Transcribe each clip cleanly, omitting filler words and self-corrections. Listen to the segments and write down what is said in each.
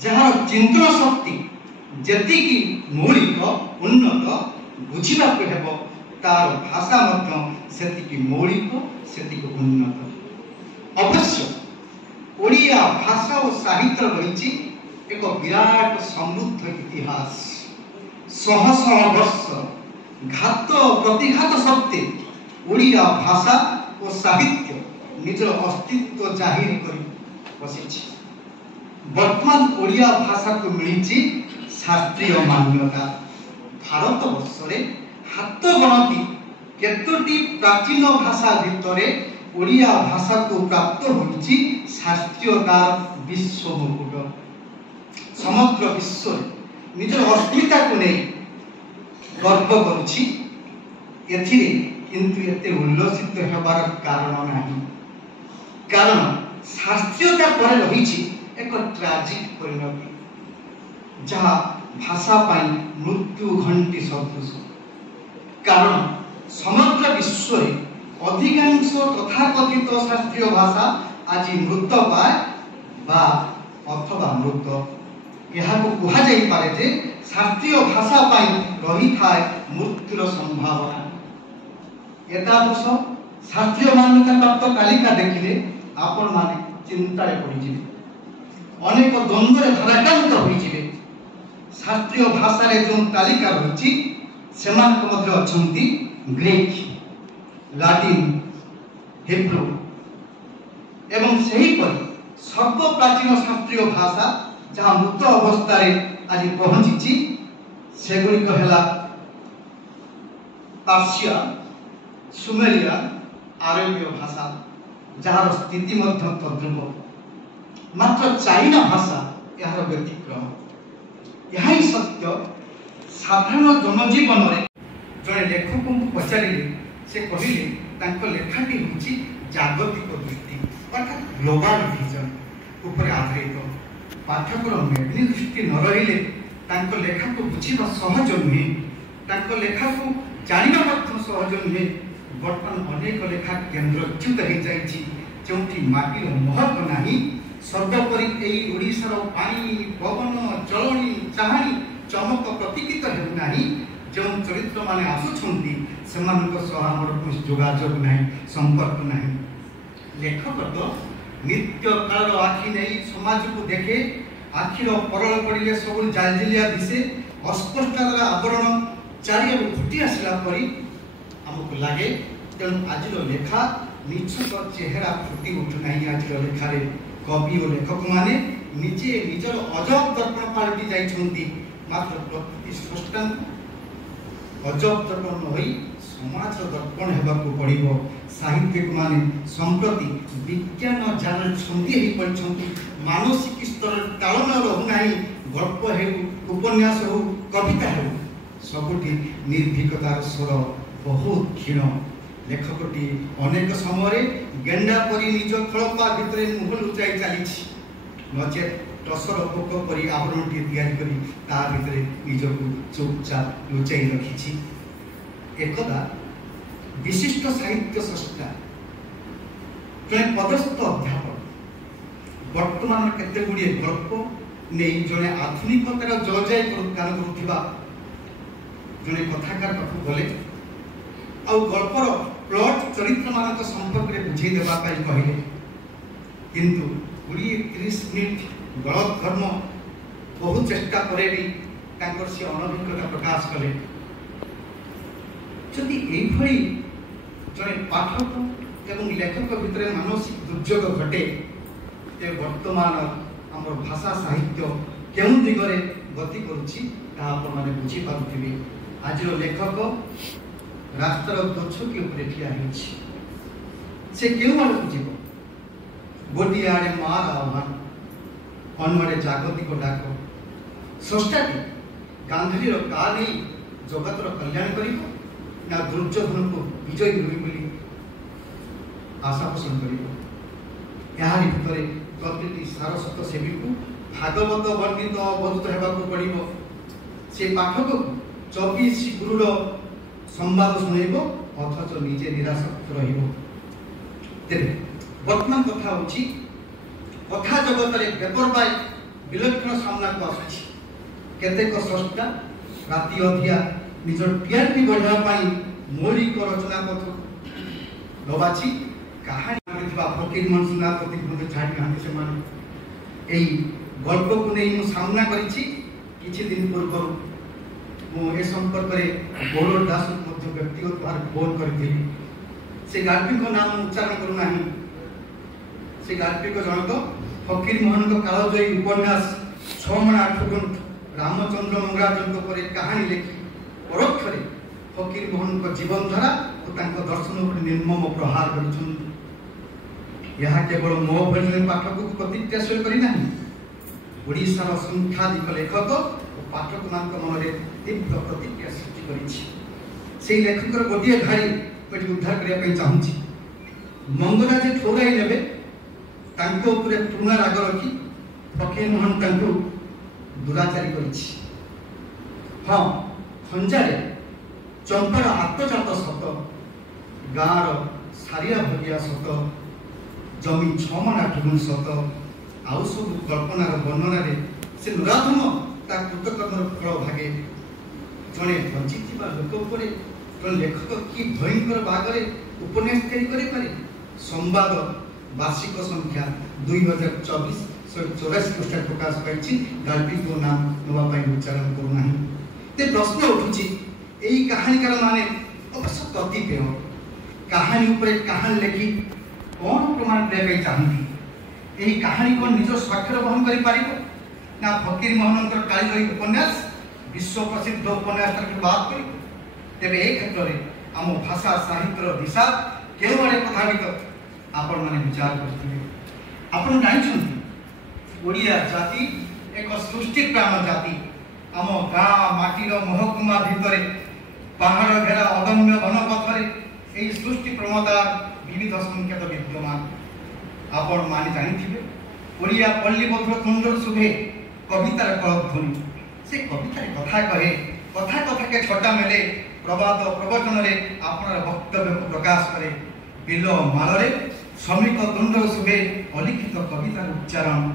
जहाँ चिंतन शक्ति जी मौलिक उन्नत बुझा हेब तार भाषा से मौलिक से उन्नत। अवश्य ओडिया भाषा और साहित्य रही एक विराट समृद्ध इतिहास। शह शह वर्ष घात प्रतिघात सत्ते ओडिया भाषा और साहित्य निजर अस्तित्व जाहिर कर बसी। वर्तमान ओडिया भाषा को मिली शास्त्रीय मान्यता। भारत वर्ष में हाथ गणती केतोटी प्राचीन भाषा भितर ओडिया भाषा को प्राप्त होती शास्त्रीयता विश्व मुकुट। समग्र विश्व निजर अस्मिता को नहीं गर्व करुछि। किंतु एते उल्लसित हेबार कारण नहीं, कारण शास्त्रीयता पर रही एक ट्राजिक परिणति जहाँ भाषा पाई मृत्यु घंटी सदृश। कारण समग्र विश्व अधिकांश तथाकथित शास्त्रीय भाषा आज मृत पाए बा अथवा मृत। यह कह जाए जे शास्त्रीय भाषा पाई रही थाए मृत्युर संभावना। एतादृश शास्त्रीय मान्यता प्राप्त तालिका देखिले आपण माने चिंतारे पड़े, अनेक द्वंद्व धराक्रांत होइजिबे। शास्त्रीय भाषा रे जो तालिका रही से ग्रीक, लाटिन, हिब्रू एवं सही परि सर्व प्राचीन शास्त्रीय भाषा जहाँ मृत अवस्था आज पहुंची सेगुड़िक है पार्सिया, सुमेरिया, आरबीय भाषा जार स्थिति तद्रुप। मात्र चाइना भाषा यार व्यतिक्रम। यह ही सत्य साधारण जनजीवन में जड़े लेखक को पचारे से कहले लेखाटी हूँ जागतिक दृष्टि अर्थात ग्लोबल विजन उपर आधारित। पाठकर मेघनी दृष्टि न रही लेखा को बुझा सहज नुहे, लेखा को जानवा सहज नुहे। बर्तमान अनेक लेखा केन्द्रच्युत हो जाए जो माटीर महत्व नहीं। सर्वोपरि यही ओडिशार पानी पवन चलनी चाहानी चमक प्रतिकित होना जो चरित्र माने आसुछंती से जोगाजोग नहीं, संपर्क नहीं। लेखक तो नित्य काल आखि नहीं समाज को देखे, आखिर परल पड़े सब जालजिलिया दिशे, अस्पष्टतार आवरण चारिआडू फुटी आसला परी आमको लगे। तेणु आज लेखा निश्चित चेहरा फुटी उठुना। आज लेखार कवि और लेखक माने निजे निजर अजब दर्पण पालटि जाइछंती। मात्र प्रकृति स्रष्टा अजब दर्पण न होई समाज दर्पण हेबाकू पड़िबो। साहित्यिक माने संप्रति विज्ञान जान छंदी ही पड़छंती। मानसिक स्तर तालमेल रहुनाही। गल्प हो, उपन्यास हो, कविता हो, सबुठी निर्भीकतार स्वर बहुत क्षीण। लेखकटी अनेक समय गेंडा परी निज खड़पा भितर मुह लुचाई चली नचे टसर पोक परी आवरणटी तैयारी करी ता भितर निजको चुपचाप लुचाई रखी। एकदा विशिष्ट साहित्य स्रष्टा जड़े पदस्थ अध्यापक वर्तमान केते गुड़िए गल्प नहीं जड़े आधुनिकतार जजाई गान करुवा जड़े कथाकार पाखु गले आउ गल्पर प्लट चरित्र मान संपर्क में बुझे देवा कहले, किंतु 20-30 मिनिट गलत धर्म बहुत चेष्टा करे भी से अनभिज्ञता प्रकाश कले। जदि यही जड़े पाठक एवं लेखक भितर मानसिक दुर्योग घटे ते वर्तमान आम भाषा साहित्य केउं दिगरे गति करुछि ताहा बुझी पारुथिबे। आज लेखक रास्तार दोछकी उपरे ठिया होइछि, से केउं आड़ को जीव। गोटी आड़े मार आह्वान, अन्नआड़े जागतिक डाक। स्रष्टाटी गांधीर का नहीं जगतर कल्याण करिब ना दुर्योधन को विजयी हुई बोली आशा पोषण करिब। यार भितर प्रतिटी सारस्वत सेवी को भागवत वर्णित अवधूत हेबाकू पड़िब। से पाठक को 24 गुरुर संवाद शुणेब अथच निजे निराशक्त रहिब। तेरे वर्तमान कथा होछि कथा जगत रे बेपरवाही विलक्षण सामना को आसुछि। केतेक स्रष्टा राति अधिया निज टीआरपी बढ़ावा मौलिक रचना पथ दबाची कहानी फकीर मोहन सेनापति मते छाड़ी नांती से माने एई गल्प को नहीं मु सामना करिछि। किछि दिन पूर्व मु ए संपर्क रे बोलो दास मध्य व्यक्तिगत भार फोन करथिली। से गाल्पी को नाम उच्चारण करू नाही। से गाल्पी को जणक फकीर मोहन को कालजयी उपन्यास 6 मण 8 गुंठ रामचंद्र मंगराजन को पर कहानी लिखि परोक्ष रे फकीर मोहन को जीवन धारा और तांको दर्शन पर निर्मम प्रहार करिछन। यह केवल मो भजन पाठक को प्रतिक्रियाशील करी नाही, ओडिशार संख्याधिक लेखक और पाठक मान मन में तीव्र प्रतिक्रिया सृष्टि करिछि। से लेखकर गोटे घाड़ी मैं उद्धार करने चाहूँगी। मंगला जे ठोराई नेबे तांको ऊपर पुना राग रखी फकीर मोहन तांको दुराचारी करिछि। हाँ खंजारे चंपार आत्मजात सत गाँर सारिया भगिया सत जमी 6 मण 8 गुंठ सत आउ सब कल्पनार वर्णन से नराधम ता कृतकर्मर फल भागे जड़े बंची लोक जन लेखक कि भयंकर भागरे उपन्यास तैयारी करे। संवाद वार्षिक संख्या 2024 184 पृष्ठ प्रकाश पाई। गाल्पी को नाम नवा उच्चारण करूना। ते प्रश्न उठुची एई कहानीकार माने अवश्य कतिपय कहानी उपरे कहानी लेखि कौन प्रमाण देबे चाहती। एई कहानी को निज स्वाक्षर बहन करि पारिबो ना फकीर मोहनकर कालीजयी उपन्यास विश्व प्रसिद्ध उपन्यास की बात करी। तेबे ए क्षेत्र में आम भाषा साहित्यर दिशा केउ आड़े प्रभावित आपण माने विचार करथिबे। आपण जानिछन्ति ओडिया जाति एक सृष्टिप्राण जाति। आम गाँ माटीर महकुमा भितरे पहाड़ घेरा अदम्य वनपथरे एई सृष्टि प्रमता विविध संकेत विद्यमान। आपण माने जानिथिबे ओडिया पल्ली मधुर सुंदर सुभे कवितार कलध्वनि। से कवितार कथा कहे कथा कथा के छोटा मेले प्रवाद प्रवचन रे आपनार वक्तव्य को प्रकाश करे। बिल मालरे श्रमिक तुंड सुभे अलिखित कवितार उच्चारण।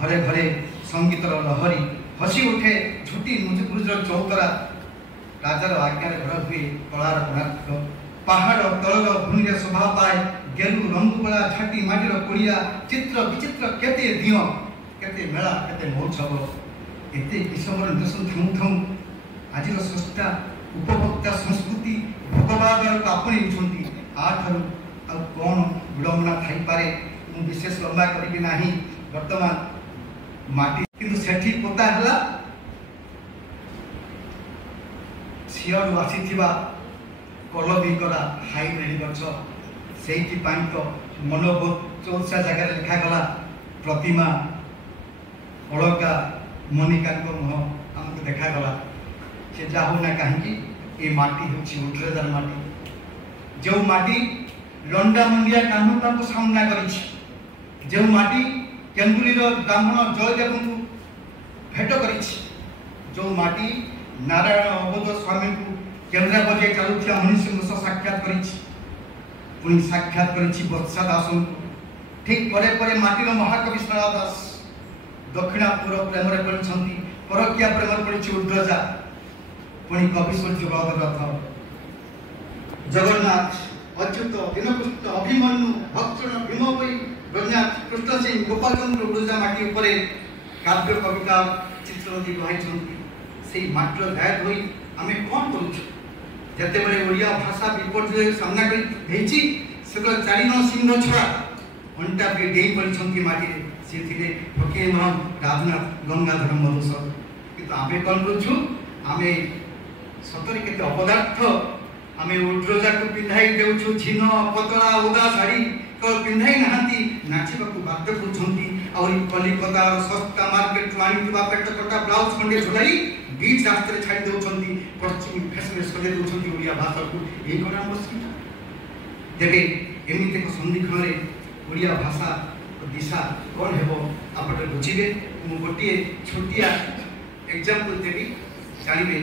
घरे घरे संगीतर लहरी हसी उठे झुटी मुजुर चौतरा राजार आज्ञार घर हुए कलार कोणार्क। पहाड़ तलर भूमि शोभा पाए गेरु रंगुबला छाटी माटीर कुड़िया चित्र विचित्र केते दिय केते मेला केते महोत्सव एते किसमर निर्देशन थामु थामु आज स्रष्टा उपभोक्ता संस्कृति भोगवादर आपणी उठती। आठार आ कौन विडंबना थाई पारे मु विशेष लंबा करी नाही। वर्तमान माटी किंतु सेठी पोता हला सियरु आसीथिबा कलबी करा हाइब्रिड गछ सेठी पाई तो मनोबोध चौसा जगह लिखा गला प्रतिमा अलका मनिका को मुह हमको देखा गला। से जाहु ना कहीं ये माटी होछि उड्रेदार माटी। जो माटी लंडा मुंडिया कान्हुता को सामना करिछि। जो माटी केंदुलीर ब्राह्मण जयदेव को भेट करिछि। जो माटी नारायण अवध स्वामी को केन्द्रा बजे चलुथिया मनुष्य सह साक्षात करिछि। पुणी साक्षात करिछि बत्सा दास को। ठीक परे परे माटीर महाकवि शारदा दास दक्षिणापुर प्रेम पढ़ी परकिया प्रेम पढ़ी उड्रजा। पुणी कवि सूर्य रथ जगन्नाथ अच्युत दीनकृष्ण अभिमन्यु भक्षण भीमपई ब्रह्मनाथ कृष्ण सिंह गोपाल चंद्र उड्रजा माटी उपरे काव्य कविता चित्र दी बहाई से माटीर गायब होई आमे कौन करूछु। जते बड़े ओडिया भाषा विपर्य सामना करी से 4 सिंह छुआ अंटा पे डेई पड़ी माटी से फकीर मोहन राजनाथ गंगाधर मधुसूदन। किंतु आमे कौन करूछु आमे सतरे केते अपदार्थ आमे उड्रजा को पिंधाई देउछु। झिन पतला उदा साड़ी को पिंधाई नहांती नाचिबा को बाध्य करूछंती। और कलिकता सस्ता मार्केट रो आनिबा पेट कटा ब्लाउज खंडे झुलाई बीच रास्ते छाड़ी देउछंती। पश्चिमी फैशन सजे देउछंती ओडिया भाषा को ए कोना बसी देबे एमिते को संधिखण रे ओडिया भाषा दिशा कौन हेबो आपटे बुझिबे। मु गोटिए छोटिया एग्जांपल देबी जानिबे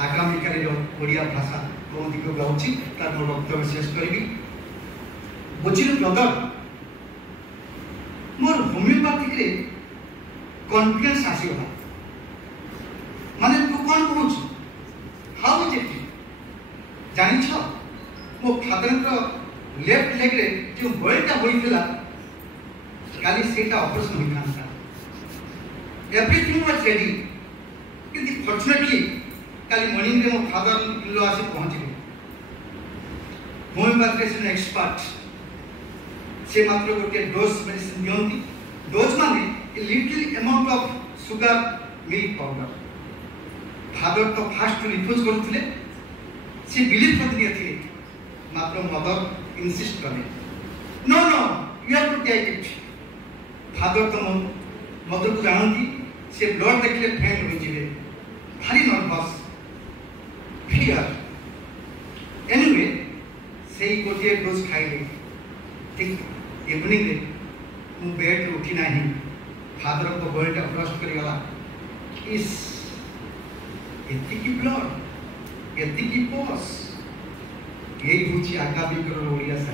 आगामी काले जो ओडिया भाषा कौन दिगो गाउची तार मोर वक्तव्य शेष करबी। बुझिलु ब्रदर मोर होमियोपैथिक रे कॉन्फिडेंस आसीगला माने तू कौन कहूछ हाउ इज इट जानि छ मो फादर तो लेफ्ट लेग रे जो बॉलटा होइथिला काली सेटा ऑपरेशन होइथांता एवरीथिंग वाज रेडी किंतु फॉर्चुनेटली काली मॉर्निंग रे मो फादर इन लो आसी पहुंच गए होमियोपैथी इज एन एक्सपर्ट से मात्र गोटे डोज मेडिसिन दियंती डोज माने a little amount of sugar milk powder father तो फास्ट रिफ्यूज करथिले से बिलीव करथिले थे मात्र मदर इंसिस्ट कले no no you have to take it father तो मदर को जानती से ब्लड देखले फेंट हो जिवे भारी नर्वस फियर एनीवे से गोटे डोज खाइले ठीक इवनिंग रे मु बेड रे उठी नाही फादर को बॉलटा ब्रस्ट करी गला इस एतिकी ब्लड एतिकी पॉस यही बुझी आगामी करो ओडिया से